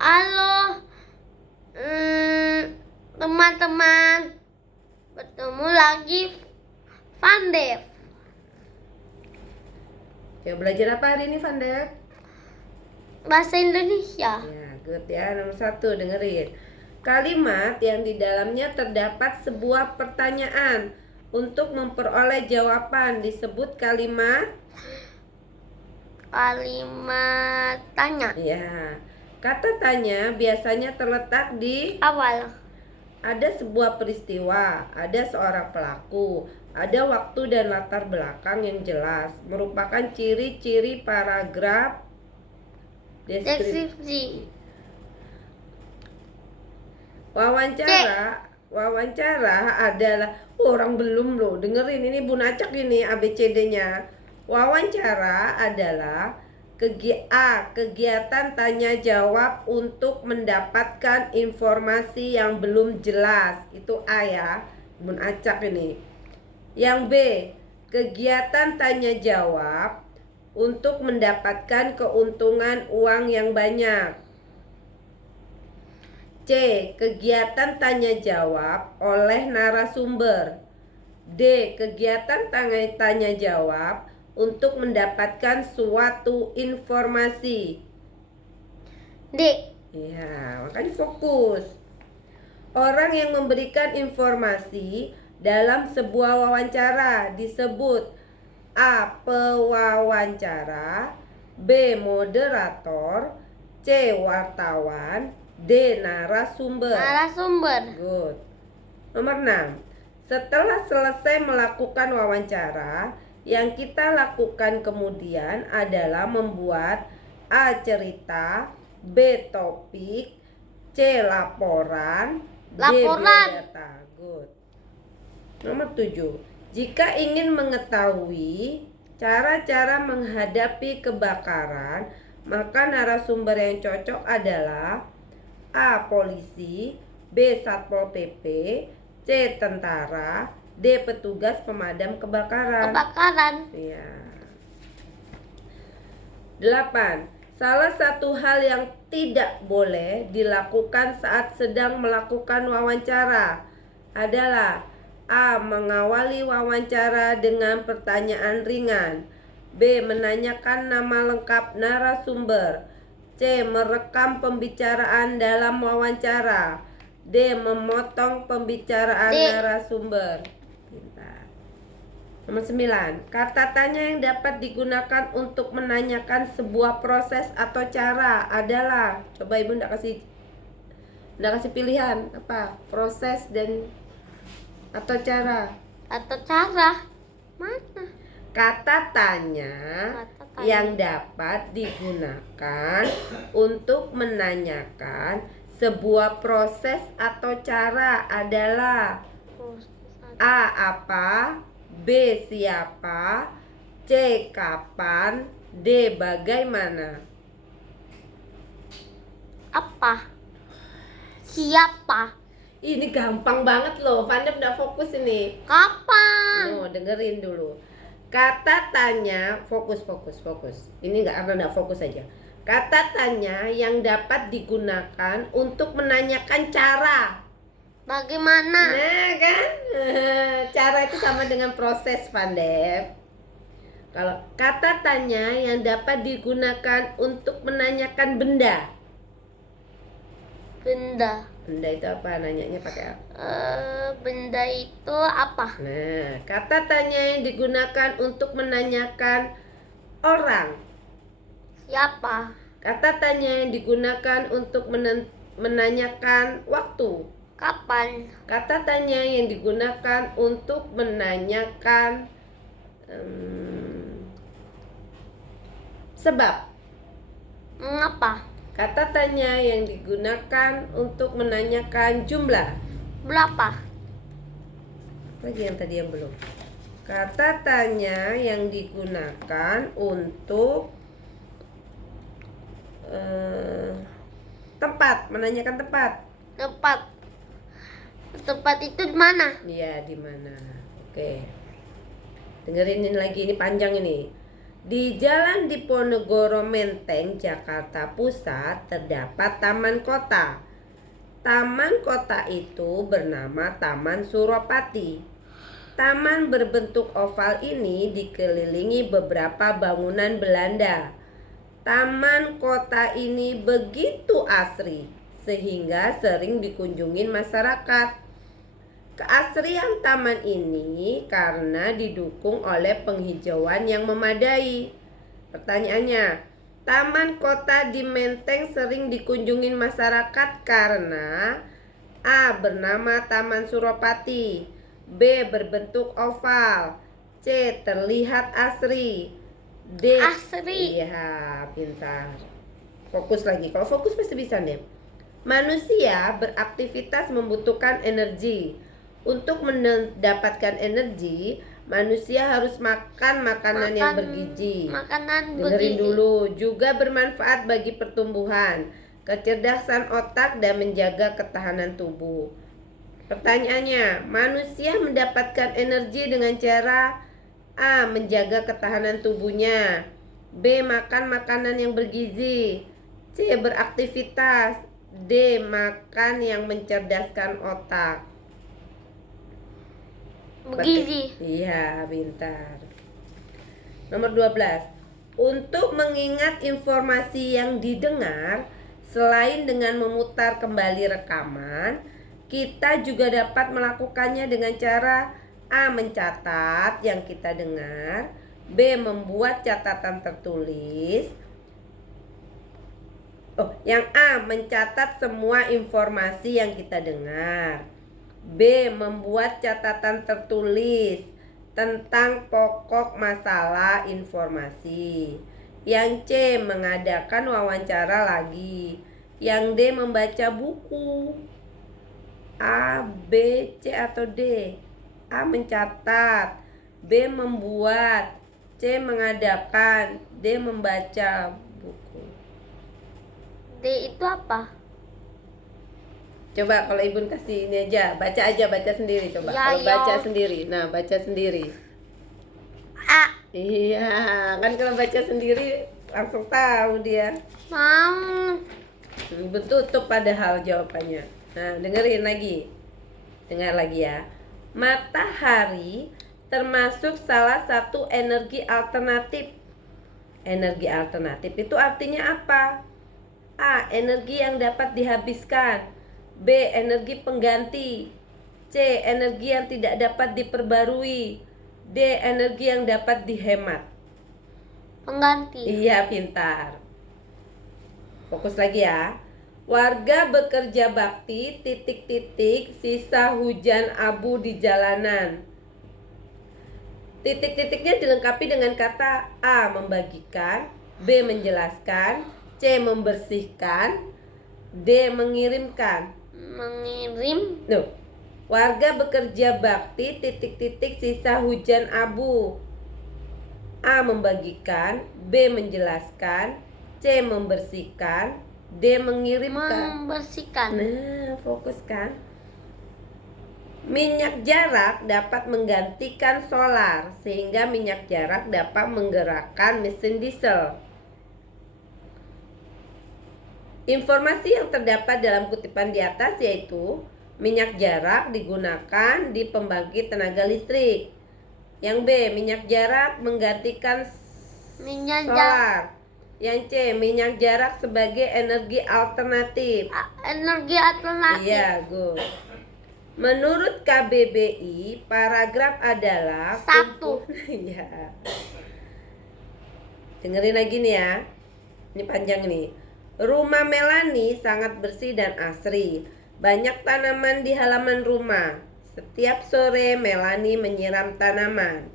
Halo, teman-teman, bertemu lagi Van Dev. Ya, belajar apa hari ini, Van Dev? Bahasa Indonesia. Ya, good ya. Nomor 1, dengerin. Kalimat yang di dalamnya terdapat sebuah pertanyaan. Untuk memperoleh jawaban disebut kalimat Tanya. ya. Kata tanya biasanya terletak di Awal. ada sebuah peristiwa, ada seorang pelaku, ada waktu dan latar belakang yang jelas, merupakan ciri-ciri paragraf Deskripsi. Wawancara adalah orang belum loh, dengerin ini Bun Acak ini ABCD-nya. Wawancara adalah kegiatan tanya jawab untuk mendapatkan informasi yang belum jelas. Itu A ya, Bun Acak ini. Yang B, kegiatan tanya jawab untuk mendapatkan keuntungan uang yang banyak. C, kegiatan tanya jawab oleh narasumber. D, kegiatan tanya jawab untuk mendapatkan suatu informasi. D. Ya, makanya fokus. Orang yang memberikan informasi dalam sebuah wawancara disebut A, pewawancara, B, moderator, C, wartawan, D, narasumber. Good. Nomor 6. Setelah selesai melakukan wawancara, yang kita lakukan kemudian adalah membuat A, cerita, B, topik, C, laporan, D, biodata. Good. Nomor 7. Jika ingin mengetahui cara-cara menghadapi kebakaran, maka narasumber yang cocok adalah A, polisi, B, Satpol PP, C, tentara, D, petugas pemadam kebakaran. Ya. 8. Salah satu hal yang tidak boleh dilakukan saat sedang melakukan wawancara adalah A, mengawali wawancara dengan pertanyaan ringan, B, menanyakan nama lengkap narasumber, C, merekam pembicaraan dalam wawancara, D, memotong pembicaraan narasumber. Pintar. Nomor 9. Kata tanya yang dapat digunakan untuk menanyakan sebuah proses atau cara adalah, coba Ibu nggak kasih pilihan apa? Proses dan atau cara? Mana? Kata tanya yang dapat digunakan untuk menanyakan sebuah proses atau cara adalah A, apa, B, siapa, C, kapan, D, bagaimana. Apa? Siapa? Ini gampang banget loh, Van Dev nggak fokus ini. Kapan? Dengerin dulu. Kata tanya, fokus. Ini nggak fokus aja. Kata tanya yang dapat digunakan untuk menanyakan cara. Bagaimana? Nah kan, cara itu sama dengan proses, Van Dev. Kalau kata tanya yang dapat digunakan untuk menanyakan benda. Benda itu apa? Nanyanya pakai apa? Benda itu apa? Nah, kata tanya yang digunakan untuk menanyakan orang. Siapa? Kata tanya yang digunakan untuk menanyakan waktu. Kapan? Kata tanya yang digunakan untuk menanyakan sebab. Mengapa? Kata tanya yang digunakan untuk menanyakan jumlah. Berapa? Lagi yang tadi yang belum. Kata tanya yang digunakan untuk tempat, menanyakan tempat. Tempat itu di mana? Iya, di mana? Oke. Dengerin lagi, ini panjang ini. Di Jalan Diponegoro Menteng, Jakarta Pusat terdapat taman kota. Taman kota itu bernama Taman Suropati. Taman berbentuk oval ini dikelilingi beberapa bangunan Belanda. Taman kota ini begitu asri sehingga sering dikunjungi masyarakat. Keasrian taman ini karena didukung oleh penghijauan yang memadai. Pertanyaannya, taman kota di Menteng sering dikunjungi masyarakat karena A. Bernama Taman Suropati, B. Berbentuk oval, C. Terlihat asri, D. Asri. Iya, pintar. Fokus lagi. Kalau fokus pasti bisa nih. Manusia beraktivitas membutuhkan energi. Untuk mendapatkan energi, manusia harus makan makanan yang bergizi. Makanan Dengerin bergizi. dulu. Juga bermanfaat bagi pertumbuhan, kecerdasan otak, dan menjaga ketahanan tubuh. Pertanyaannya, manusia mendapatkan energi dengan cara A. Menjaga ketahanan tubuhnya, B. Makan makanan yang bergizi, C. Beraktivitas, D. Makan yang mencerdaskan otak. Bergizi. Iya, pintar. Nomor 12. Untuk mengingat informasi yang didengar, selain dengan memutar kembali rekaman, kita juga dapat melakukannya dengan cara A. Mencatat yang kita dengar, B. Membuat catatan tertulis. Yang A. Mencatat semua informasi yang kita dengar, B. Membuat catatan tertulis tentang pokok masalah informasi. Yang C. Mengadakan wawancara lagi. Yang D. Membaca buku. A, B, C atau D? A. Mencatat, B. Membuat, C. Mengadakan, D. Membaca buku. D itu apa? Coba kalau Ibu kasih ini aja, baca sendiri coba. Ya, Kalau baca ya. sendiri, nah baca sendiri. A. Iya, kan kalau baca sendiri langsung tahu dia. Mau. Ibu tutup padahal jawabannya. Nah, dengerin lagi. Dengar lagi ya. Matahari termasuk salah satu energi alternatif. Energi alternatif itu artinya apa? A. Energi yang dapat dihabiskan, B. Energi pengganti, C. Energi yang tidak dapat diperbarui, D. Energi yang dapat dihemat. Pengganti. Iya, pintar. Fokus lagi ya. Warga bekerja bakti ... sisa hujan abu di jalanan. Titik-titiknya dilengkapi dengan kata A. Membagikan, B. Menjelaskan, C. Membersihkan, D. Mengirimkan. Mengirim. Warga bekerja bakti ... sisa hujan abu. A. Membagikan, B. Menjelaskan, C. Membersihkan, D. Mengirimkan. Membersihkan. Nah, fokus kan. Minyak jarak dapat menggantikan solar, sehingga minyak jarak dapat menggerakkan mesin diesel. Informasi yang terdapat dalam kutipan di atas yaitu minyak jarak digunakan di pembangkit tenaga listrik. Yang B. Minyak jarak menggantikan Minyak solar. Yang C. Minyak jarak sebagai energi alternatif. energi alternatif. Iya, good. Menurut KBBI, paragraf adalah 1. Iya. Dengerin lagi nih ya. Ini panjang nih. Rumah Melani sangat bersih dan asri. Banyak tanaman di halaman rumah. Setiap sore Melani menyiram tanaman.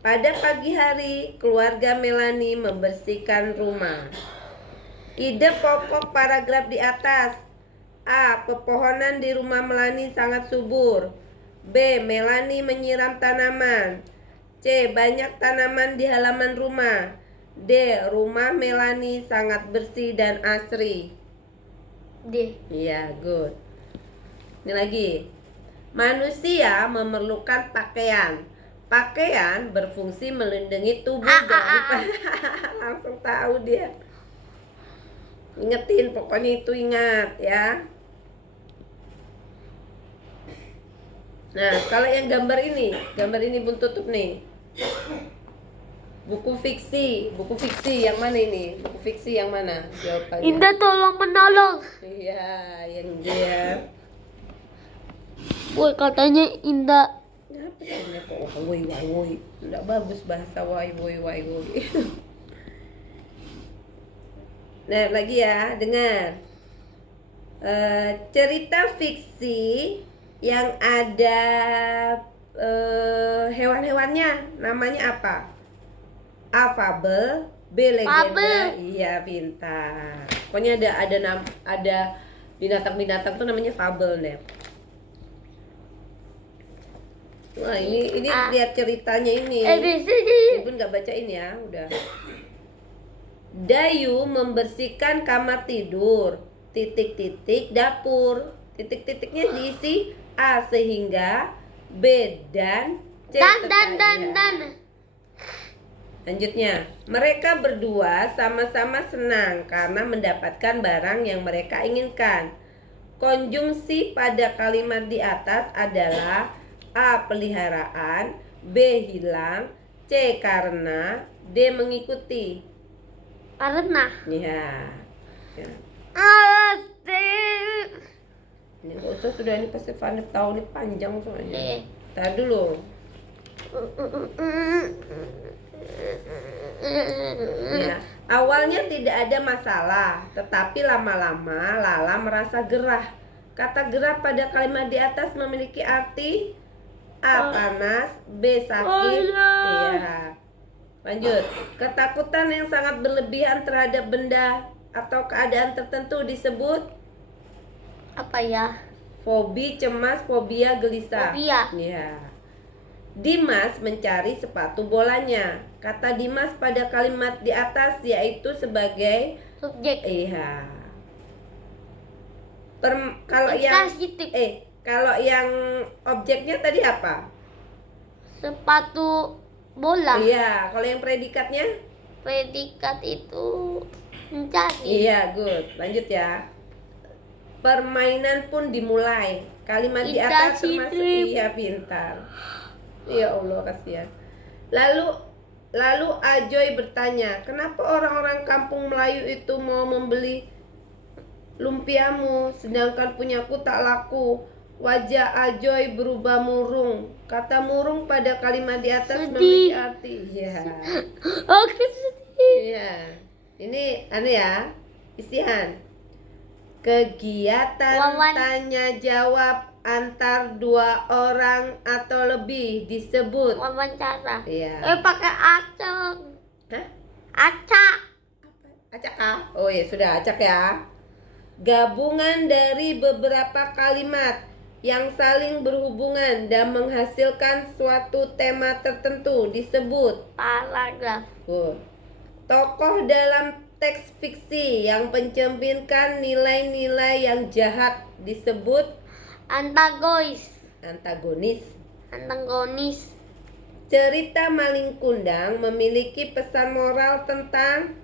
Pada pagi hari, keluarga Melani membersihkan rumah. Ide pokok paragraf di atas. A. Pepohonan di rumah Melani sangat subur. B. Melani menyiram tanaman. C. Banyak tanaman di halaman rumah. D. Rumah Melani sangat bersih dan asri. D. Iya, good. Ini lagi. Manusia memerlukan pakaian. Pakaian berfungsi melindungi tubuh dari langsung tahu dia. Ingetin, pokoknya itu ingat ya. Nah, kalau yang gambar ini Bun tutup nih. Buku fiksi yang mana ini? Buku fiksi yang mana? Jawab aja. Indah tolong menolong. Iya, yang dia. Woi, katanya Indah. Kenapa sih kok woi woi woi? Enggak bagus bahasa woi woi woi woi. Nah, lagi ya, dengar. Cerita fiksi yang ada hewan-hewannya namanya apa? A. Fabel, B. Legenda. Fabel. Iya, pintar. Pokoknya ada binatang-binatang tuh namanya fabel deh. Wah, ini lihat ceritanya ini. Ibu nggak bacain ya, udah. Dayu membersihkan kamar tidur, titik-titik dapur, titik-titiknya diisi A sehingga B dan C Dan. Lanjutnya, mereka berdua sama-sama senang karena mendapatkan barang yang mereka inginkan. Konjungsi pada kalimat di atas adalah A. Peliharaan, B. Hilang, C. Karena, D. Mengikuti. Karena. Ya. Ini gak usah, sudah, ini pasti Fanny tahu, ini panjang soalnya. Tar dulu. Ya, awalnya tidak ada masalah, tetapi lama-lama Lala merasa gerah. Kata gerah pada kalimat di atas memiliki arti A. Panas, B. Sakit. Iya. Lanjut. Ketakutan yang sangat berlebihan terhadap benda atau keadaan tertentu disebut Apa ya? fobi, cemas, fobia, gelisah. Fobia. Ya. Dimas mencari sepatu bolanya. Kata Dimas pada kalimat di atas yaitu sebagai Subjek. iya. Kalau yang objeknya tadi apa? Sepatu bola. Iya, kalau yang predikatnya? Predikat itu mencari. Iya, good. Lanjut ya. Permainan pun dimulai. Kalimat di Kita atas termasuk iya, pintar. Ya Allah, kasihan. Lalu Ajoy bertanya, kenapa orang-orang kampung Melayu itu mau membeli lumpiamu sedangkan punyaku tak laku? Wajah Ajoy berubah murung. Kata murung pada kalimat di atas memiliki arti. Iya. Oke, sedih. Iya. Ini ya, isian. Kegiatan tanya jawab antar dua orang atau lebih disebut Wawancara. Iya. Pakai acak. Hah? Acak. Acak kah? Oh ya sudah, acak ya. Gabungan dari beberapa kalimat yang saling berhubungan dan menghasilkan suatu tema tertentu disebut Paragraf. Tokoh dalam teks fiksi yang mencerminkan nilai-nilai yang jahat disebut Antagonis. Cerita Maling Kundang memiliki pesan moral tentang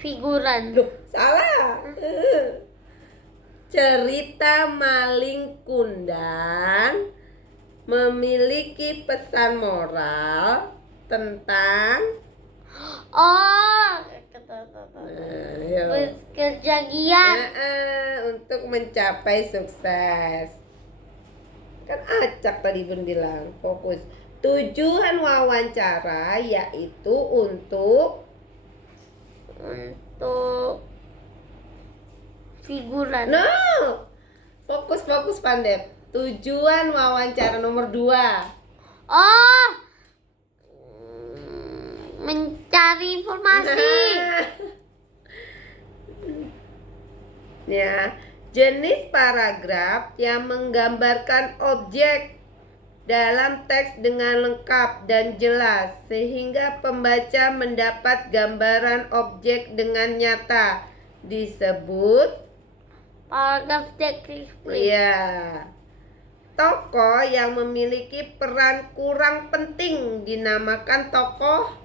figuran. Loh, salah. Cerita Maling Kundang memiliki pesan moral tentang bekerja giat untuk mencapai sukses. Kan acak tadi Bun bilang, fokus. Tujuan wawancara yaitu untuk figuran. No. Fokus Pandep. Tujuan wawancara nomor 2. Mencari informasi. Ya, jenis paragraf yang menggambarkan objek dalam teks dengan lengkap dan jelas sehingga pembaca mendapat gambaran objek dengan nyata disebut paragraf deskriptif. ya. tokoh yang memiliki peran kurang penting dinamakan tokoh.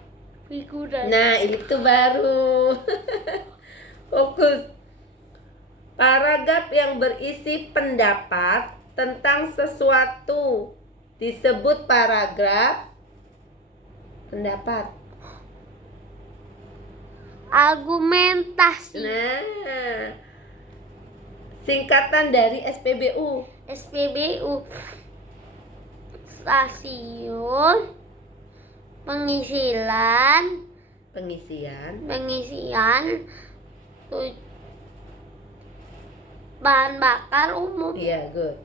Figuran. Nah, itu baru. Fokus. Paragraf yang berisi pendapat tentang sesuatu disebut paragraf pendapat. Argumentasi. Nah, singkatan dari SPBU. SPBU. Stasiun pengisian bahan bakar umum. Iya, good.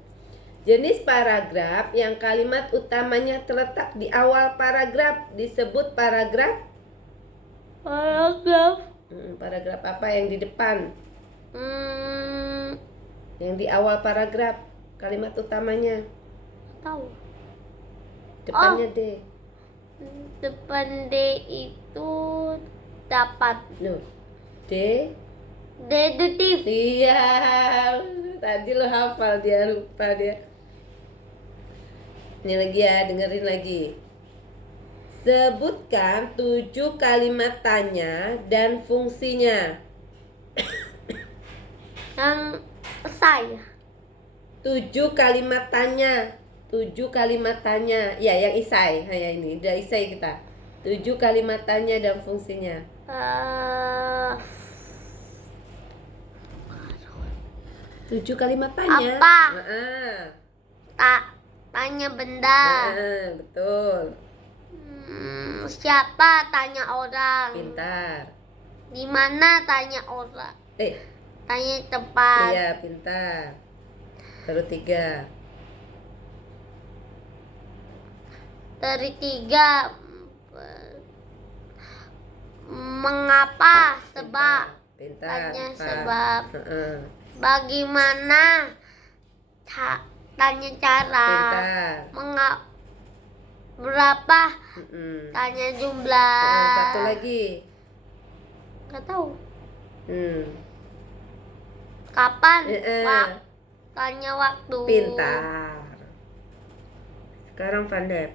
Jenis paragraf yang kalimat utamanya terletak di awal paragraf disebut paragraf. Paragraf apa yang di depan? Yang di awal paragraf, kalimat utamanya. Tahu. Depannya D. Depan D itu dapat. No. D. Deduktif. Iya. Tadi lo hafal, dia lupa dia. Ini lagi ya, dengerin lagi. Sebutkan 7 kalimat tanya dan fungsinya. Yang saya 7 kalimat tanya. 7 kalimat tanya. Ya, yang isai. Ya ini, udah isai kita. 7 kalimat tanya dan fungsinya. 7 kalimat tanya. Apa? Nah, tanya benda. betul. Siapa? Tanya orang. Pintar. Di mana? Tanya orang. Tanya tempat. Iya, pintar. Baru 3. Dari 3. Mengapa? Sebab. Pintar. Tanya sebab. Heeh. Bagaimana? Tanya cara. Pintar. Berapa? Tanya Satu jumlah. lagi. Gak tahu. Kapan? Tanya waktu. Pintar. Sekarang Vandep.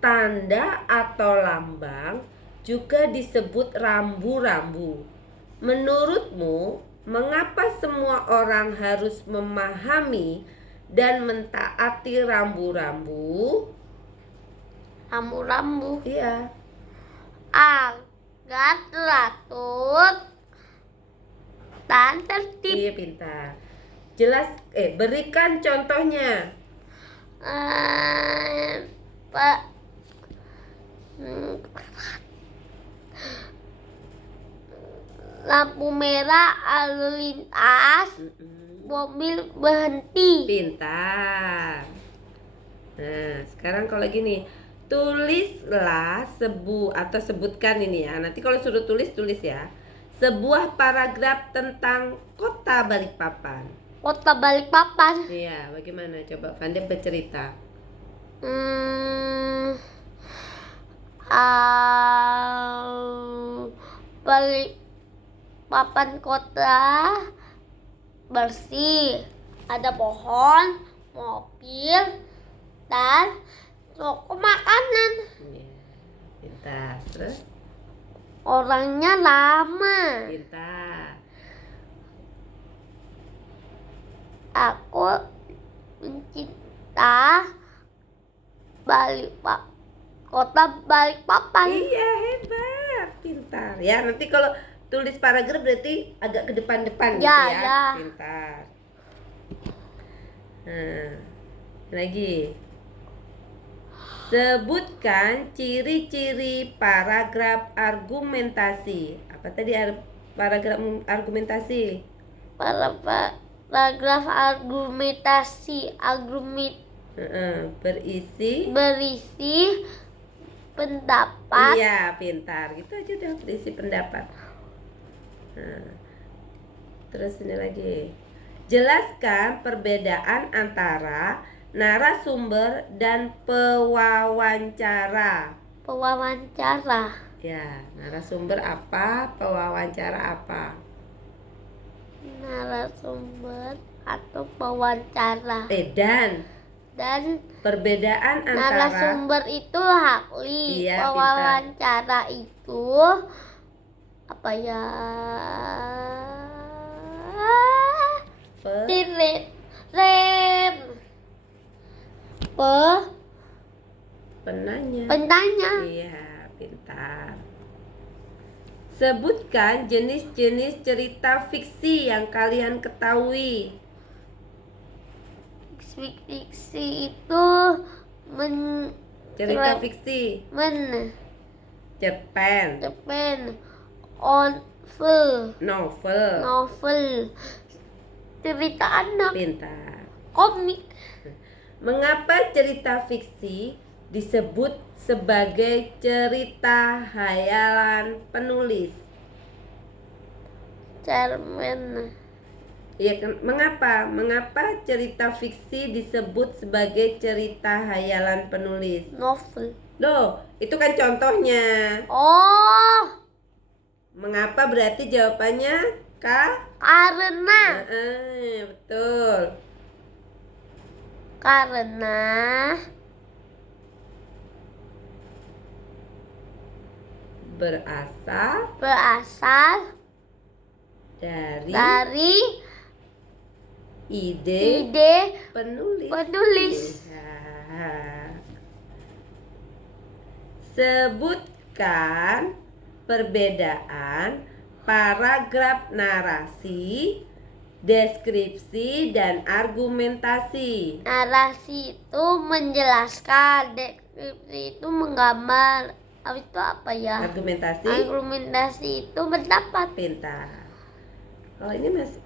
Tanda atau lambang juga disebut rambu-rambu. Menurutmu, mengapa semua orang harus memahami dan mentaati rambu-rambu? Rambu-rambu. Iya. Agar teratur dan tertib. Iya, pintar. Berikan contohnya. Lampu merah, lalu lintas, mobil berhenti. Pintar. Nah, sekarang kalau gini, tulislah sebutkan ini ya. Nanti kalau suruh tulis ya. Sebuah paragraf tentang kota Balikpapan. Kota Balikpapan. Iya, bagaimana? Coba Vandep bercerita. Balikpapan kota bersih. Ada pohon, mobil, dan toko makanan. Iya, pintar. Terus? Orangnya lama. Pintar. Aku mencinta kota Balikpapan. Iya, hebat. Pintar. Ya, nanti kalau tulis paragraf berarti agak ke depan-depan gitu ya. Ya. Pintar. Nah, lagi. Sebutkan ciri-ciri paragraf argumentasi. Apa tadi paragraf argumentasi? Paragraf argumentasi. Berisi pendapat. Iya, pintar. Gitu aja udah, berisi pendapat. Nah, terus ini lagi. Jelaskan perbedaan antara narasumber dan pewawancara. Pewawancara. Ya, narasumber apa, pewawancara apa? Narasumber atau pewawancara. Dan dan Perbedaan antara narasumber itu ahli. Iya, Pewawancara itu apa ya? pe- Direm. penanya. Penanya. Iya, pintar. Sebutkan jenis-jenis cerita fiksi yang kalian ketahui. Fiksi itu Cerita fiksi. Cerpen, Cerpen, novel. novel, cerita anak, Pintar. komik. Mengapa cerita fiksi disebut sebagai cerita hayalan penulis? Cerpen, Iya kan? Mengapa? Mengapa cerita fiksi disebut sebagai cerita hayalan penulis? novel. Loh, itu kan contohnya. Oh, Mengapa berarti jawabannya K? karena Betul. karena berasal dari ide ide penulis. Iya. Sebutkan perbedaan paragraf narasi, deskripsi, dan argumentasi. narasi itu menjelaskan, deskripsi itu menggambar, itu apa ya? Argumentasi, Argumentasi itu pendapat. pintar. Kalau ini masih